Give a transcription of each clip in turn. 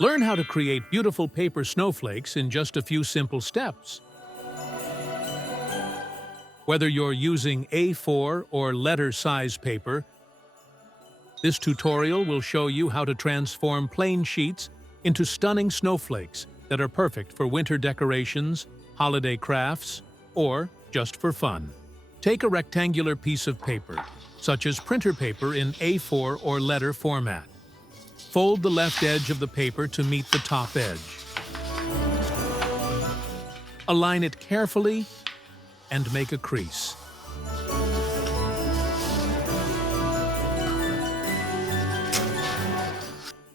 Learn how to create beautiful paper snowflakes in just a few simple steps. Whether you're using A4 or letter-size paper, this tutorial will show you how to transform plain sheets into stunning snowflakes that are perfect for winter decorations, holiday crafts, or just for fun. Take a rectangular piece of paper, such as printer paper in A4 or letter format. Fold the left edge of the paper to meet the top edge. Align it carefully and make a crease.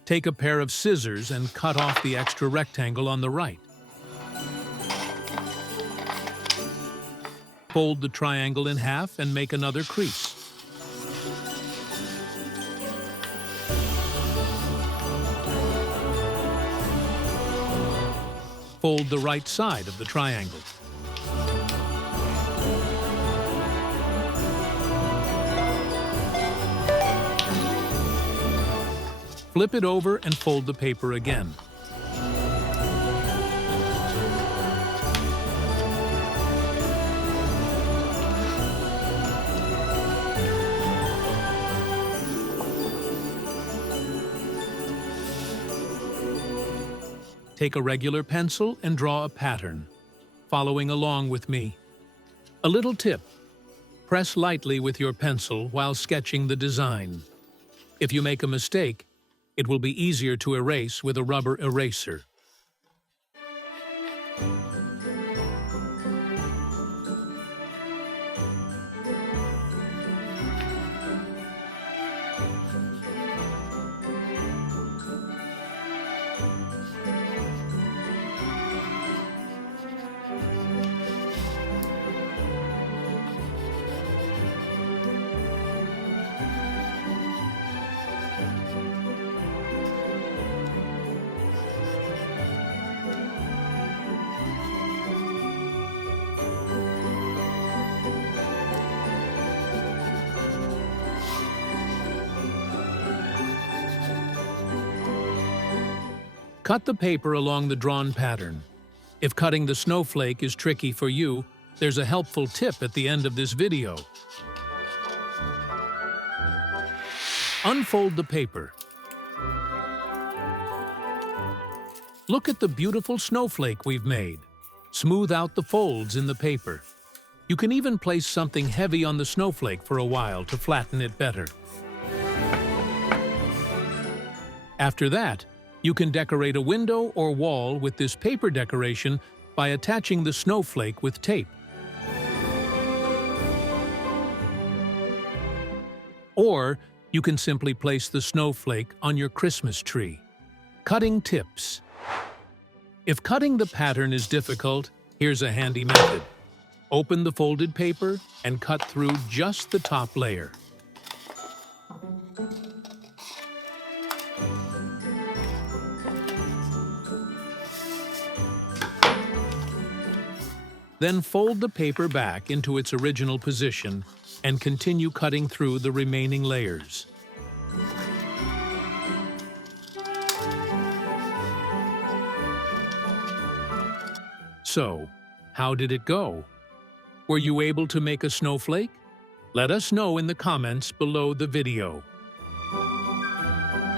Take a pair of scissors and cut off the extra rectangle on the right. Fold the triangle in half and make another crease. Fold the right side of the triangle. Flip it over and fold the paper again. Take a regular pencil and draw a pattern, following along with me. A little tip: press lightly with your pencil while sketching the design. If you make a mistake, it will be easier to erase with a rubber eraser. Cut the paper along the drawn pattern. If cutting the snowflake is tricky for you, there's a helpful tip at the end of this video. Unfold the paper. Look at the beautiful snowflake we've made. Smooth out the folds in the paper. You can even place something heavy on the snowflake for a while to flatten it better. After that, you can decorate a window or wall with this paper decoration by attaching the snowflake with tape. Or you can simply place the snowflake on your Christmas tree. Cutting tips. If cutting the pattern is difficult, here's a handy method. Open the folded paper and cut through just the top layer. Then fold the paper back into its original position and continue cutting through the remaining layers. So, how did it go? Were you able to make a snowflake? Let us know in the comments below the video.